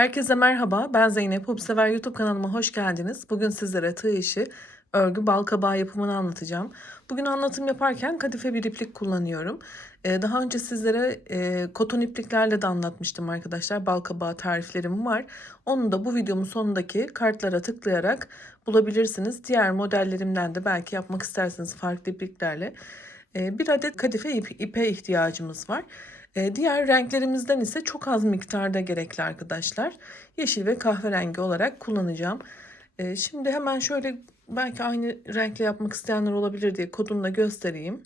Herkese merhaba, ben Zeynep. Hobsever YouTube kanalıma hoş geldiniz. Bugün sizlere tığ işi, örgü, balkabağı yapımını anlatacağım. Bugün anlatım yaparken kadife bir iplik kullanıyorum. Daha önce sizlere koton ipliklerle de anlatmıştım arkadaşlar. Balkabağı tariflerim var. Onu da bu videomun sonundaki kartlara tıklayarak bulabilirsiniz. Diğer modellerimden de belki yapmak isterseniz farklı ipliklerle. Bir adet kadife ipe ihtiyacımız var. Diğer renklerimizden ise çok az miktarda gerekli arkadaşlar. Yeşil ve kahverengi olarak kullanacağım. Şimdi hemen şöyle belki aynı renkle yapmak isteyenler olabilir diye kodunu da göstereyim.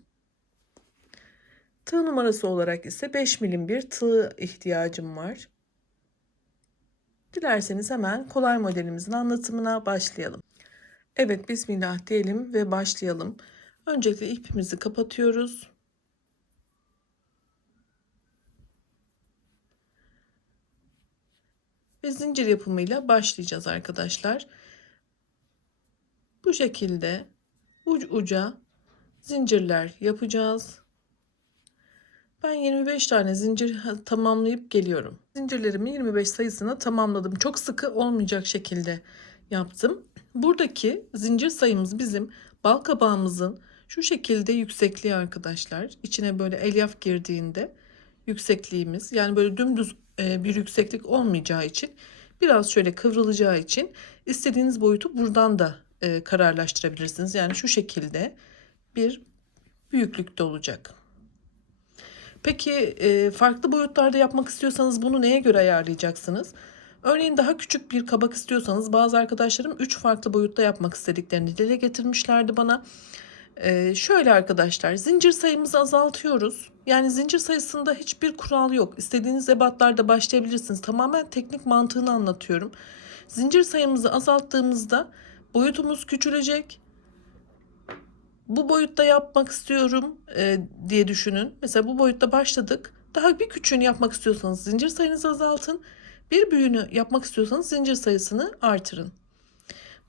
Tığ numarası olarak ise 5 milim bir tığ ihtiyacım var. Dilerseniz hemen kolay modelimizin anlatımına başlayalım. Evet, bismillah diyelim ve başlayalım. Öncelikle ipimizi kapatıyoruz. Ve zincir yapımıyla başlayacağız arkadaşlar. Bu şekilde uç uca zincirler yapacağız. Ben 25 tane zincir tamamlayıp geliyorum. Zincirlerimi 25 sayısına tamamladım. Çok sıkı olmayacak şekilde yaptım. Buradaki zincir sayımız bizim balkabağımızın şu şekilde yüksekliği arkadaşlar. İçine böyle elyaf girdiğinde yüksekliğimiz, yani böyle dümdüz bir yükseklik olmayacağı için, biraz şöyle kıvrılacağı için istediğiniz boyutu buradan da kararlaştırabilirsiniz. Yani şu şekilde bir büyüklükte olacak. Peki farklı boyutlarda yapmak istiyorsanız bunu neye göre ayarlayacaksınız? Örneğin daha küçük bir kabak istiyorsanız, bazı arkadaşlarım 3 farklı boyutta yapmak istediklerini dile getirmişlerdi bana. Şöyle arkadaşlar, zincir sayımızı azaltıyoruz. Yani zincir sayısında hiçbir kural yok. İstediğiniz ebatlarda başlayabilirsiniz. Tamamen teknik mantığını anlatıyorum. Zincir sayımızı azalttığımızda boyutumuz küçülecek. Bu boyutta yapmak istiyorum diye düşünün. Mesela bu boyutta başladık. Daha bir küçüğünü yapmak istiyorsanız zincir sayınızı azaltın. Bir büyüğünü yapmak istiyorsanız zincir sayısını artırın.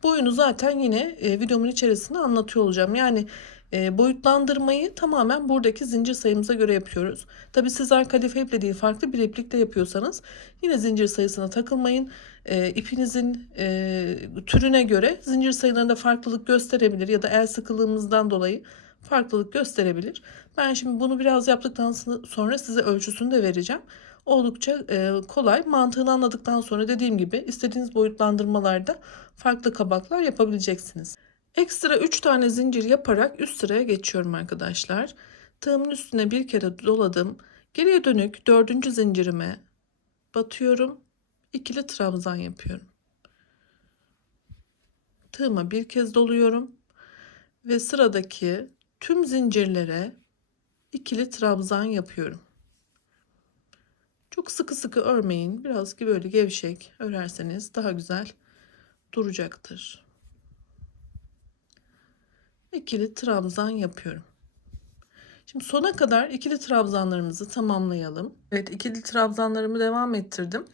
Boyunu zaten yine videomun içerisinde anlatıyor olacağım. Yani boyutlandırmayı tamamen buradaki zincir sayımıza göre yapıyoruz. Tabi sizler kadife iple değil farklı bir iplikle yapıyorsanız yine zincir sayısına takılmayın. İpinizin türüne göre zincir sayılarında farklılık gösterebilir ya da el sıkılığımızdan dolayı farklılık gösterebilir. Ben şimdi bunu biraz yaptıktan sonra size ölçüsünü de vereceğim. Oldukça kolay. Mantığını anladıktan sonra dediğim gibi istediğiniz boyutlandırmalarda farklı kabaklar yapabileceksiniz. Ekstra 3 tane zincir yaparak üst sıraya geçiyorum arkadaşlar. Tığımın üstüne bir kere doladım. Geriye dönük 4. zincirime batıyorum. İkili trabzan yapıyorum. Tığıma bir kez doluyorum ve sıradaki tüm zincirlere ikili trabzan yapıyorum. Çok sıkı sıkı örmeyin. Biraz böyle gevşek örerseniz daha güzel duracaktır. İkili trabzan yapıyorum. Şimdi sona kadar ikili trabzanlarımızı tamamlayalım. Evet, ikili trabzanlarımı devam ettirdim.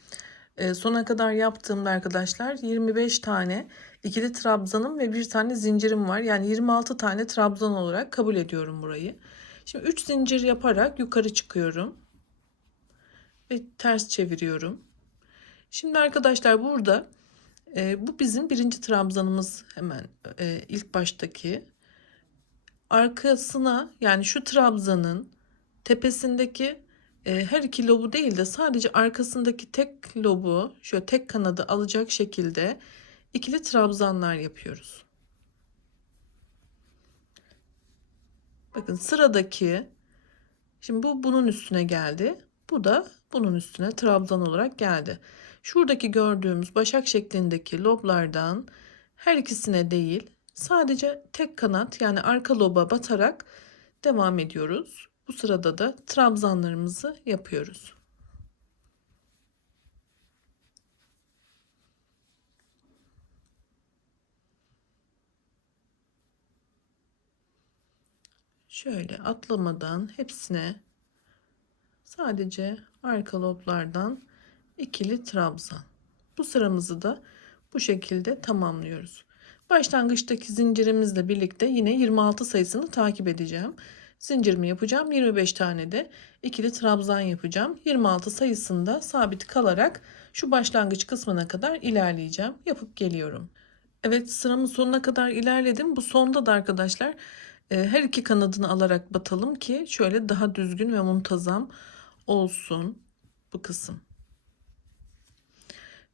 Sona kadar yaptığımda arkadaşlar 25 tane ikili trabzanım ve bir tane zincirim var. Yani 26 tane trabzan olarak kabul ediyorum burayı. Şimdi 3 zincir yaparak yukarı çıkıyorum ve ters çeviriyorum. Şimdi arkadaşlar burada bu bizim birinci trabzanımız, hemen ilk baştaki. Arkasına, yani şu trabzanın tepesindeki her iki lobu değil de sadece arkasındaki tek lobu, şöyle tek kanadı alacak şekilde ikili trabzanlar yapıyoruz. Bakın sıradaki, şimdi bu bunun üstüne geldi. Bu da bunun üstüne trabzan olarak geldi. Şuradaki gördüğümüz başak şeklindeki loblardan her ikisine değil, sadece tek kanat, yani arka loba batarak devam ediyoruz. Bu sırada da trabzanlarımızı yapıyoruz. Şöyle atlamadan hepsine sadece arka loblardan ikili trabzan. Bu sıramızı da bu şekilde tamamlıyoruz. Başlangıçtaki zincirimizle birlikte yine 26 sayısını takip edeceğim. Zincirimi yapacağım. 25 tane de ikili trabzan yapacağım. 26 sayısında sabit kalarak Şu başlangıç kısmına kadar ilerleyeceğim. Yapıp geliyorum. Evet, sıramın sonuna kadar ilerledim. Bu sonda da arkadaşlar her iki kanadını alarak batalım ki şöyle daha düzgün ve muntazam olsun bu kısım.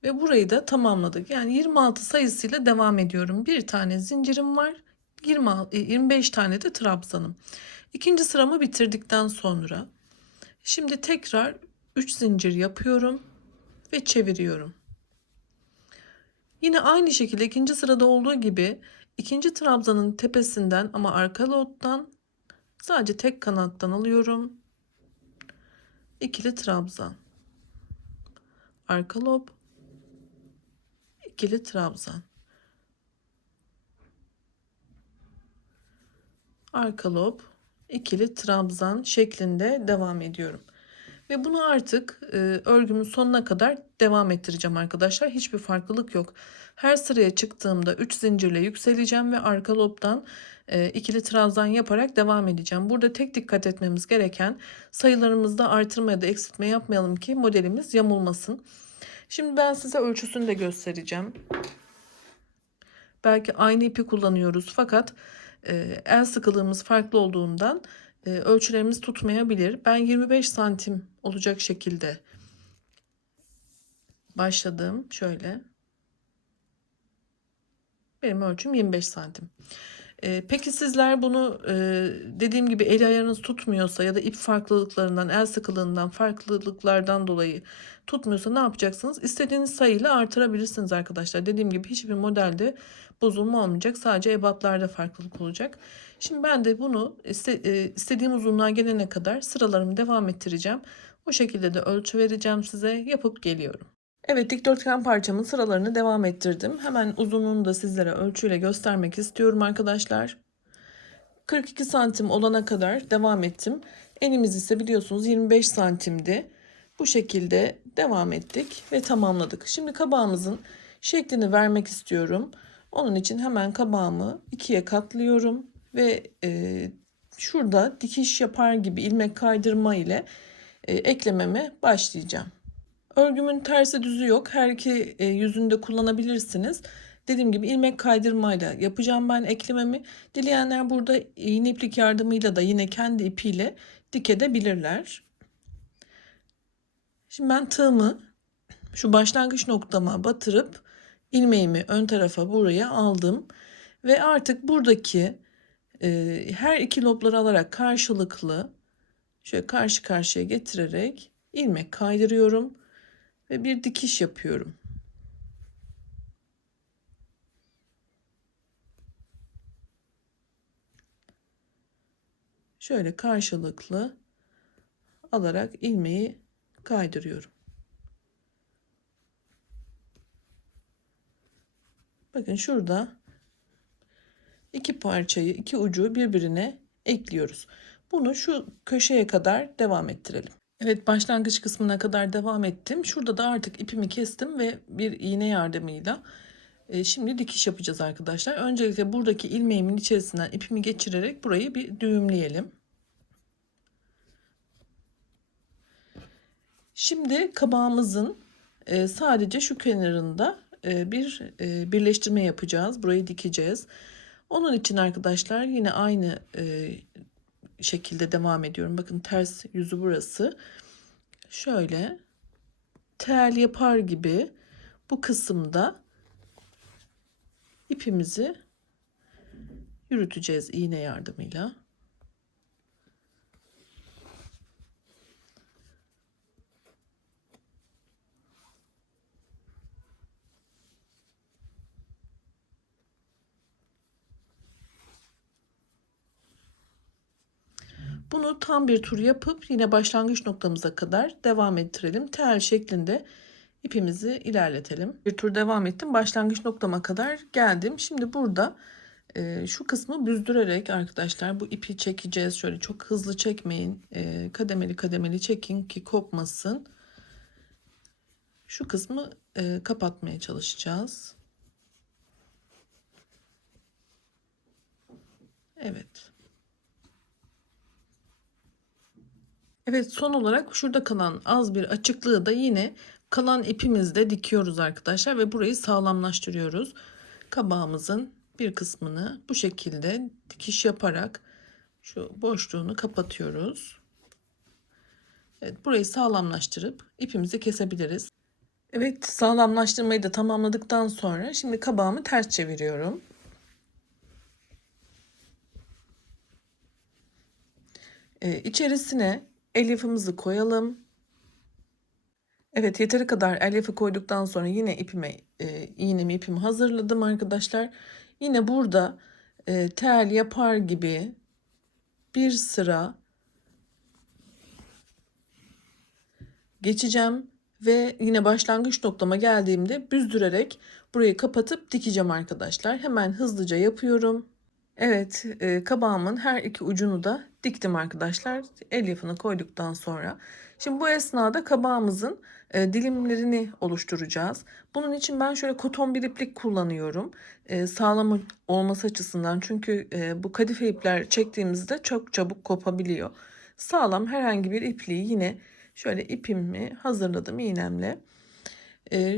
Ve burayı da tamamladık. Yani 26 sayısıyla devam ediyorum. Bir tane zincirim var. 25 tane de trabzanım. İkinci sıramı bitirdikten sonra şimdi tekrar 3 zincir yapıyorum ve çeviriyorum. Yine aynı şekilde ikinci sırada olduğu gibi ikinci trabzanın tepesinden ama arka lottan sadece tek kanattan alıyorum. İkili trabzan. Arka lob. İkili trabzan. Arka lob. İkili trabzan şeklinde devam ediyorum. Ve bunu artık örgümün sonuna kadar devam ettireceğim arkadaşlar. Hiçbir farklılık yok. Her sıraya çıktığımda 3 zincirle yükseleceğim ve arka lobdan ikili trabzan yaparak devam edeceğim. Burada tek dikkat etmemiz gereken sayılarımızda artırma ya da eksiltme yapmayalım ki modelimiz yamulmasın. Şimdi ben size ölçüsünü de göstereceğim. Belki aynı ipi kullanıyoruz fakat el sıkılığımız farklı olduğundan ölçülerimiz tutmayabilir. Ben 25 santim olacak şekilde başladım. Şöyle. Benim ölçüm 25 santim. Peki sizler bunu dediğim gibi el ayarınız tutmuyorsa ya da ip farklılıklarından, el sıkılığından, farklılıklardan dolayı tutmuyorsa ne yapacaksınız? İstediğiniz sayıyla artırabilirsiniz arkadaşlar. Dediğim gibi hiçbir modelde bozulma olmayacak. Sadece ebatlarda farklılık olacak. Şimdi ben de bunu istediğim uzunluğa gelene kadar sıralarımı devam ettireceğim. O şekilde de ölçü vereceğim size. Yapıp geliyorum. Evet, dikdörtgen parçamın sıralarını devam ettirdim. Hemen uzunluğunu da sizlere ölçüyle göstermek istiyorum arkadaşlar. 42 santim olana kadar devam ettim. Enimiz ise biliyorsunuz 25 santimdi. Bu şekilde devam ettik ve tamamladık. Şimdi kabağımızın şeklini vermek istiyorum. Onun için hemen kabağımı ikiye katlıyorum ve şurada dikiş yapar gibi ilmek kaydırma ile eklememe başlayacağım. Örgümün tersi düzü yok. Her iki yüzünde kullanabilirsiniz. Dediğim gibi ilmek kaydırmayla yapacağım ben eklememi. Dileyenler burada iğne iplik yardımıyla da yine kendi ipiyle dikebilirler. Şimdi ben tığımı şu başlangıç noktama batırıp ilmeğimi ön tarafa buraya aldım. Ve artık buradaki her iki lobları alarak karşılıklı şöyle karşı karşıya getirerek ilmek kaydırıyorum ve bir dikiş yapıyorum. Şöyle karşılıklı alarak ilmeği kaydırıyorum. Bakın şurada iki parçayı, iki ucu birbirine ekliyoruz. Bunu şu köşeye kadar devam ettirelim. Evet, başlangıç kısmına kadar devam ettim. Şurada da artık ipimi kestim ve bir iğne yardımıyla şimdi dikiş yapacağız arkadaşlar. Öncelikle buradaki ilmeğimin içerisinden ipimi geçirerek burayı bir düğümleyelim. Şimdi kabağımızın sadece şu kenarında bir birleştirme yapacağız. Burayı dikeceğiz. Onun için arkadaşlar yine aynı şekilde devam ediyorum. Bakın ters yüzü burası. Şöyle tel yapar gibi bu kısımda ipimizi yürüteceğiz iğne yardımıyla. Bunu tam bir tur yapıp yine başlangıç noktamıza kadar devam ettirelim. Tel şeklinde ipimizi ilerletelim. Bir tur devam ettim. Başlangıç noktama kadar geldim. Şimdi burada şu kısmı büzdürerek arkadaşlar bu ipi çekeceğiz. Şöyle çok hızlı çekmeyin. Kademeli kademeli çekin ki kopmasın. Şu kısmı kapatmaya çalışacağız. Evet. Evet, son olarak şurada kalan az bir açıklığı da yine Kalan ipimizle dikiyoruz arkadaşlar ve burayı sağlamlaştırıyoruz. Kabağımızın bir kısmını bu şekilde dikiş yaparak şu boşluğunu kapatıyoruz. Evet, burayı sağlamlaştırıp ipimizi kesebiliriz. Evet, sağlamlaştırmayı da tamamladıktan sonra şimdi kabağımı ters çeviriyorum. İçerisine elyafımızı koyalım. Evet, yeteri kadar elyafı koyduktan sonra yine ipimi hazırladım arkadaşlar. Yine burada tel yapar gibi bir sıra geçeceğim ve yine başlangıç noktama geldiğimde büzdürerek burayı kapatıp dikeceğim arkadaşlar. Hemen hızlıca yapıyorum. Evet, kabağımın her iki ucunu da diktim arkadaşlar. Elyafını koyduktan sonra. Şimdi bu esnada kabağımızın dilimlerini oluşturacağız. Bunun için ben şöyle koton bir iplik kullanıyorum. Sağlam olması açısından. Çünkü bu kadife ipler çektiğimizde çok çabuk kopabiliyor. Sağlam herhangi bir ipliği yine şöyle ipimi hazırladım iğnemle.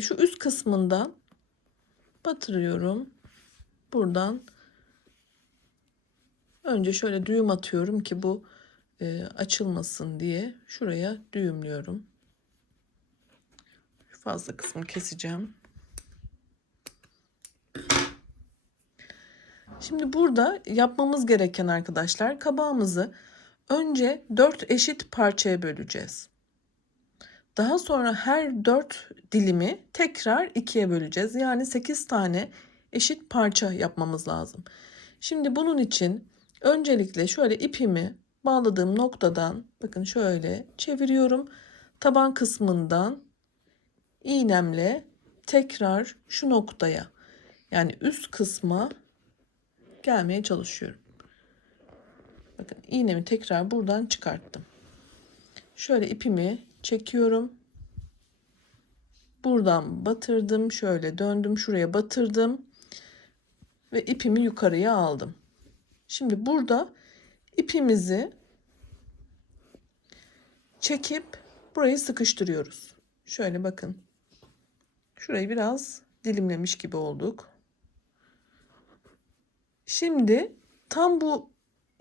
Şu üst kısmından batırıyorum. Buradan önce şöyle düğüm atıyorum ki bu açılmasın diye. Şuraya düğümlüyorum. Fazla kısmı keseceğim. Şimdi burada yapmamız gereken arkadaşlar, kabağımızı önce 4 eşit parçaya böleceğiz. Daha sonra her 4 dilimi tekrar 2'ye böleceğiz. Yani 8 tane eşit parça yapmamız lazım. Şimdi bunun için öncelikle şöyle ipimi bağladığım noktadan bakın şöyle çeviriyorum. Taban kısmından iğnemle tekrar şu noktaya, yani üst kısma gelmeye çalışıyorum. Bakın iğnemi tekrar buradan çıkarttım. Şöyle ipimi çekiyorum. Buradan batırdım. Şöyle döndüm. Şuraya batırdım. Ve ipimi yukarıya aldım. Şimdi burada ipimizi çekip burayı sıkıştırıyoruz. Şöyle bakın. Şurayı biraz dilimlemiş gibi olduk. Şimdi tam bu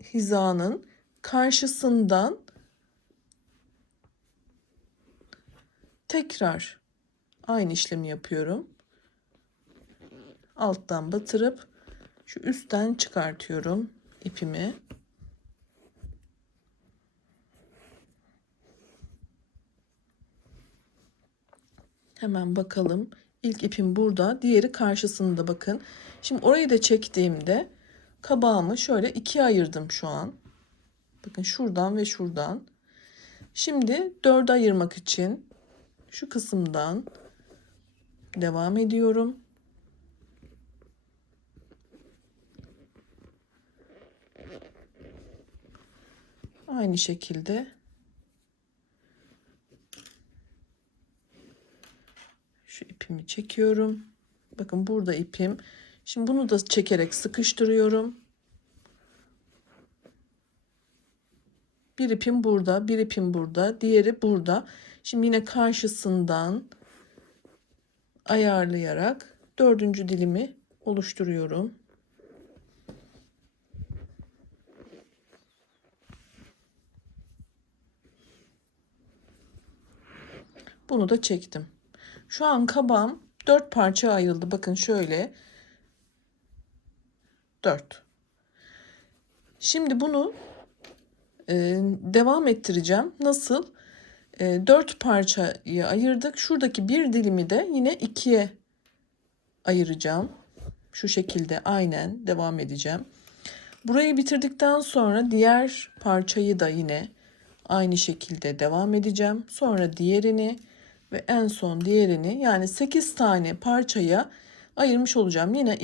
hizanın karşısından tekrar aynı işlemi yapıyorum. Alttan batırıp şu üstten çıkartıyorum ipimi. Hemen bakalım. İlk ipim burada, diğeri karşısında bakın. Şimdi orayı da çektiğimde kabağımı şöyle ikiye ayırdım şu an. Bakın şuradan ve şuradan. Şimdi 4'e ayırmak için şu kısımdan devam ediyorum. Aynı şekilde şu ipimi çekiyorum. Bakın burada ipim. Şimdi bunu da çekerek sıkıştırıyorum. Bir ipim burada, bir ipim burada, diğeri burada. Şimdi yine karşısından ayarlayarak 4. dilimi oluşturuyorum. Bunu da çektim. Şu an kabağım 4 parça ayrıldı. Bakın şöyle 4. Şimdi bunu devam ettireceğim. Nasıl? 4 parçayı ayırdık. Şuradaki bir dilimi de yine 2'ye ayıracağım. Şu şekilde aynen devam edeceğim. Burayı bitirdikten sonra diğer parçayı da yine aynı şekilde devam edeceğim. Sonra diğerini ve en son diğerini, yani 8 tane parçaya ayırmış olacağım. Yine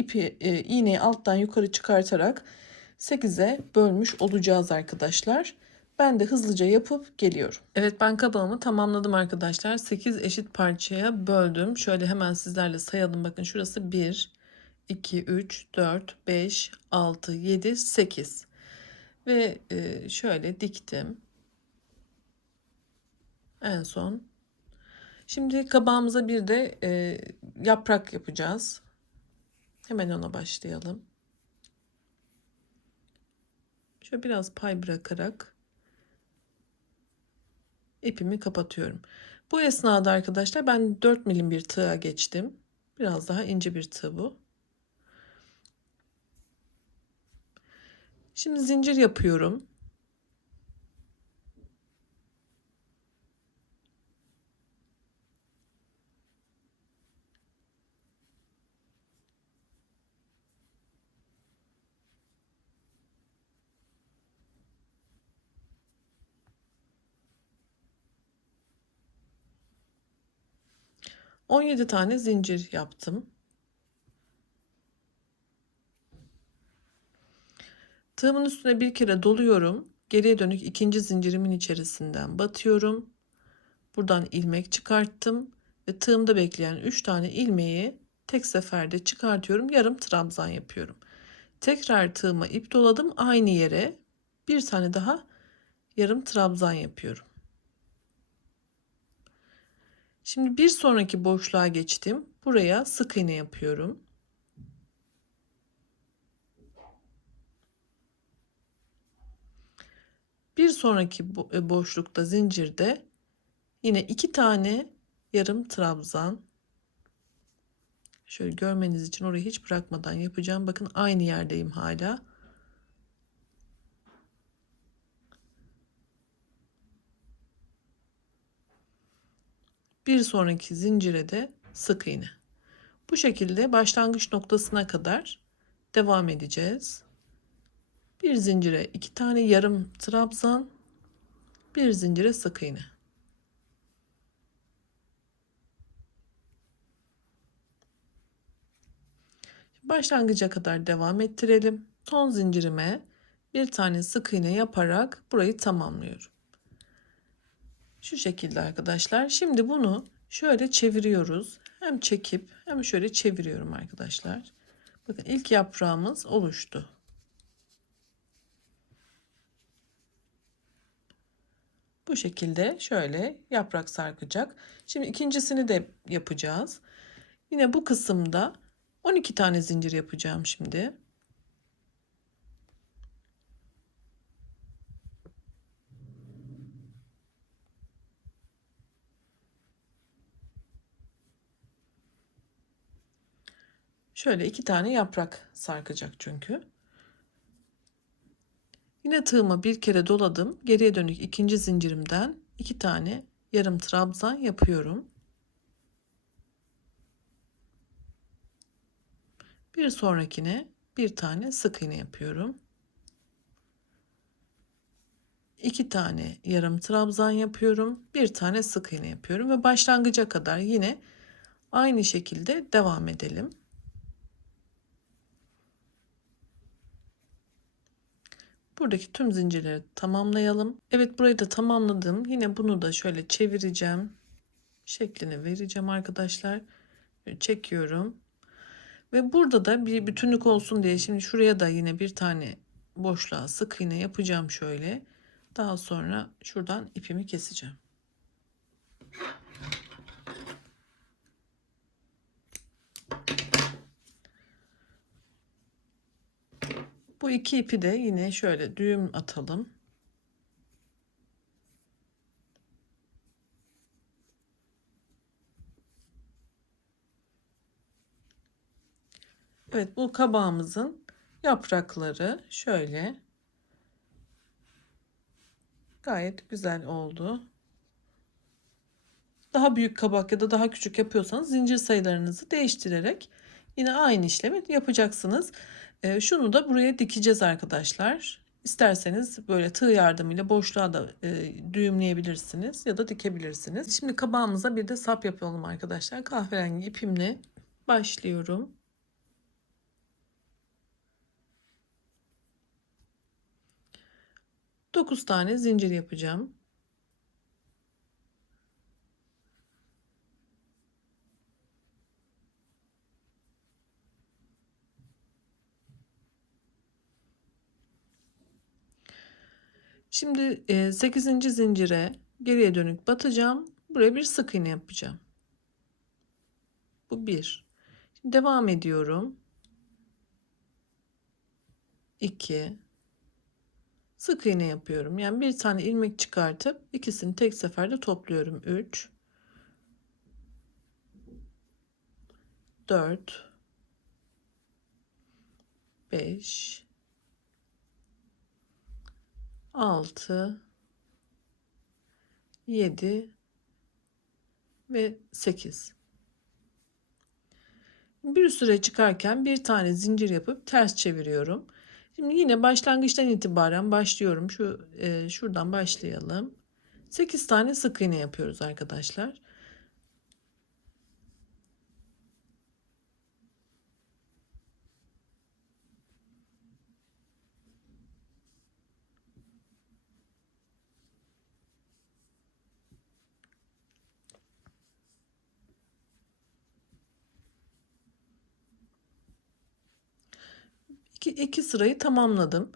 iğneyi alttan yukarı çıkartarak 8'e bölmüş olacağız arkadaşlar. Ben de hızlıca yapıp geliyorum. Evet, ben kabağımı tamamladım arkadaşlar. 8 eşit parçaya böldüm. Şöyle hemen sizlerle sayalım. Bakın şurası 1, 2, 3, 4, 5, 6, 7, 8. Ve şöyle diktim. En son Şimdi kabağımıza bir de yaprak yapacağız. Hemen ona başlayalım. Şöyle biraz pay bırakarak ipimi kapatıyorum. Bu esnada arkadaşlar ben 4 milim bir tığa geçtim. Biraz daha ince bir tığ bu. Şimdi zincir yapıyorum. On 17 tane zincir yaptım. Tığımın üstüne bir kere doluyorum. Geriye dönük ikinci zincirimin içerisinden batıyorum. Buradan ilmek çıkarttım ve tığımda bekleyen 3 tane ilmeği tek seferde çıkartıyorum. Yarım trabzan yapıyorum. Tekrar tığıma ip doladım. Aynı yere bir tane daha yarım trabzan yapıyorum. Şimdi bir sonraki boşluğa geçtim. Buraya sık iğne yapıyorum. Bir sonraki boşlukta zincirde yine 2 tane yarım trabzan. Şöyle görmeniz için orayı hiç bırakmadan yapacağım. Bakın aynı yerdeyim hala. Bir sonraki zincire de sık iğne. Bu şekilde başlangıç noktasına kadar devam edeceğiz. Bir zincire 2 tane yarım trabzan, bir zincire sık iğne. Başlangıca kadar devam ettirelim. Son zincirime bir tane sık iğne yaparak burayı tamamlıyorum. Şu şekilde arkadaşlar. Şimdi bunu şöyle çeviriyoruz. Hem çekip hem şöyle çeviriyorum arkadaşlar. Bakın ilk yaprağımız oluştu. Bu şekilde şöyle yaprak sarkacak. Şimdi ikincisini de yapacağız. Yine bu kısımda 12 tane zincir yapacağım şimdi. Şöyle 2 tane yaprak sarkacak çünkü. Yine tığıma bir kere doladım. Geriye dönük ikinci zincirimden 2 tane yarım trabzan yapıyorum. Bir sonrakine bir tane sık iğne yapıyorum. 2 tane yarım trabzan yapıyorum. Bir tane sık iğne yapıyorum ve başlangıca kadar yine aynı şekilde devam edelim. Buradaki tüm zincirleri tamamlayalım. Evet, burayı da tamamladım. Yine bunu da şöyle çevireceğim. Şeklini vereceğim arkadaşlar. Böyle çekiyorum. Ve burada da bir bütünlük olsun diye şimdi şuraya da yine bir tane boşluğa sık iğne yapacağım şöyle. Daha sonra şuradan ipimi keseceğim. Bu iki ipi de yine şöyle düğüm atalım. Evet, bu kabağımızın yaprakları şöyle gayet güzel oldu. Daha büyük kabak ya da daha küçük yapıyorsanız zincir sayılarınızı değiştirerek yine aynı işlemi yapacaksınız. Şunu da buraya dikeceğiz arkadaşlar. İsterseniz böyle tığ yardımıyla boşluğa da düğümleyebilirsiniz ya da dikebilirsiniz. Şimdi kabağımıza bir de sap yapalım arkadaşlar. Kahverengi ipimle başlıyorum. Dokuz tane zincir yapacağım. Şimdi 8. zincire geriye dönük batacağım. Buraya bir sık iğne yapacağım. Bu 1. Devam ediyorum. 2. Sık iğne yapıyorum. Yani bir tane ilmek çıkartıp ikisini tek seferde topluyorum. 3, 4, 5, 6, 7 ve 8. Bir süre çıkarken bir tane zincir yapıp ters çeviriyorum. Şimdi yine başlangıçtan itibaren başlıyorum. Şuradan başlayalım. 8 tane sık iğne yapıyoruz arkadaşlar. İki sırayı tamamladım.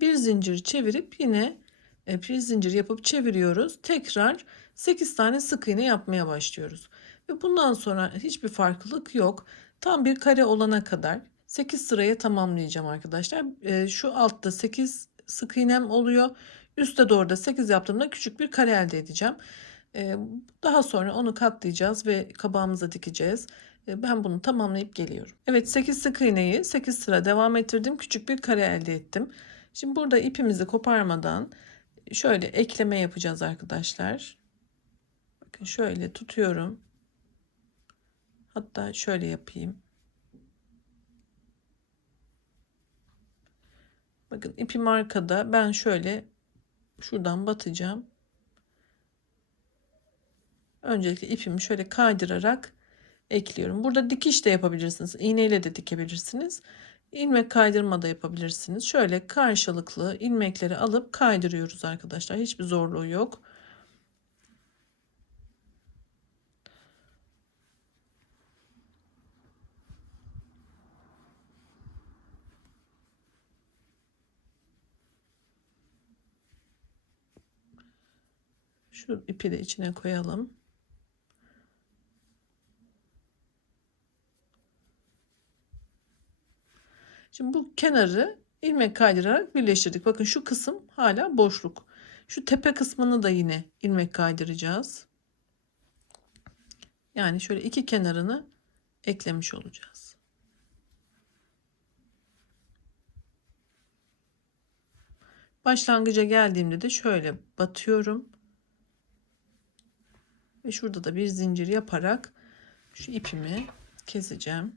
Bir zincir çevirip yine bir zincir yapıp çeviriyoruz. Tekrar 8 tane sık iğne yapmaya başlıyoruz. Ve bundan sonra hiçbir farklılık yok. Tam bir kare olana kadar 8 sıraya tamamlayacağım arkadaşlar. Şu altta 8 sık iğnem oluyor. Üste doğru da 8 yaptığımda küçük bir kare elde edeceğim. Daha sonra onu katlayacağız ve kabağımıza dikeceğiz. Ben bunu tamamlayıp geliyorum. Evet, 8 sık iğneyi 8 sıra devam ettirdim. Küçük bir kare elde ettim. Şimdi burada ipimizi koparmadan şöyle ekleme yapacağız arkadaşlar. Bakın şöyle tutuyorum. Hatta şöyle yapayım. Bakın ipim arkada. Ben şöyle şuradan batacağım. Öncelikle ipimi şöyle kaydırarak ekliyorum. Burada dikiş de yapabilirsiniz. İğneyle de dikebilirsiniz. İlmek kaydırma da yapabilirsiniz. Şöyle karşılıklı ilmekleri alıp kaydırıyoruz arkadaşlar. Hiçbir zorluğu yok. Şu ipi de içine koyalım. Şimdi bu kenarı ilmek kaydırarak birleştirdik. Bakın şu kısım hala boşluk. Şu tepe kısmını da yine ilmek kaydıracağız. Yani şöyle iki kenarını eklemiş olacağız. Başlangıca geldiğimde de şöyle batıyorum. Ve şurada da bir zincir yaparak şu ipimi keseceğim.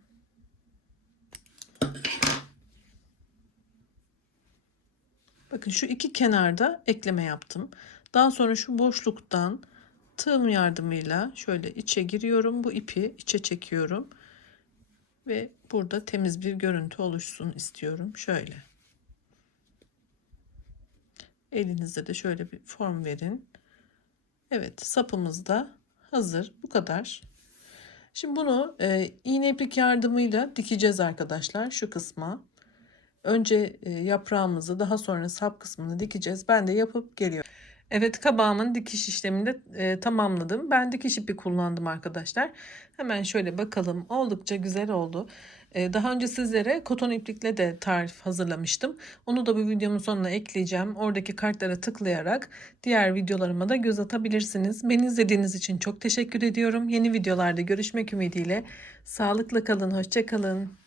Bakın şu iki kenarda ekleme yaptım. Daha sonra şu boşluktan tığım yardımıyla şöyle içe giriyorum. Bu ipi içe çekiyorum. Ve burada temiz bir görüntü oluşsun istiyorum. Şöyle. Elinizde de şöyle bir form verin. Evet, sapımız da hazır. Bu kadar. Şimdi bunu iğne iplik yardımıyla dikeceğiz arkadaşlar şu kısma. Önce yaprağımızı, daha sonra sap kısmını dikeceğiz. Ben de yapıp geliyorum. Evet, kabağımın dikiş işlemini de tamamladım. Ben dikiş ipi kullandım arkadaşlar. Hemen şöyle bakalım. Oldukça güzel oldu. Daha önce sizlere koton iplikle de tarif hazırlamıştım. Onu da bu videomun sonuna ekleyeceğim. Oradaki kartlara tıklayarak diğer videolarıma da göz atabilirsiniz. Beni izlediğiniz için çok teşekkür ediyorum. Yeni videolarda görüşmek ümidiyle. Sağlıkla kalın, hoşça kalın.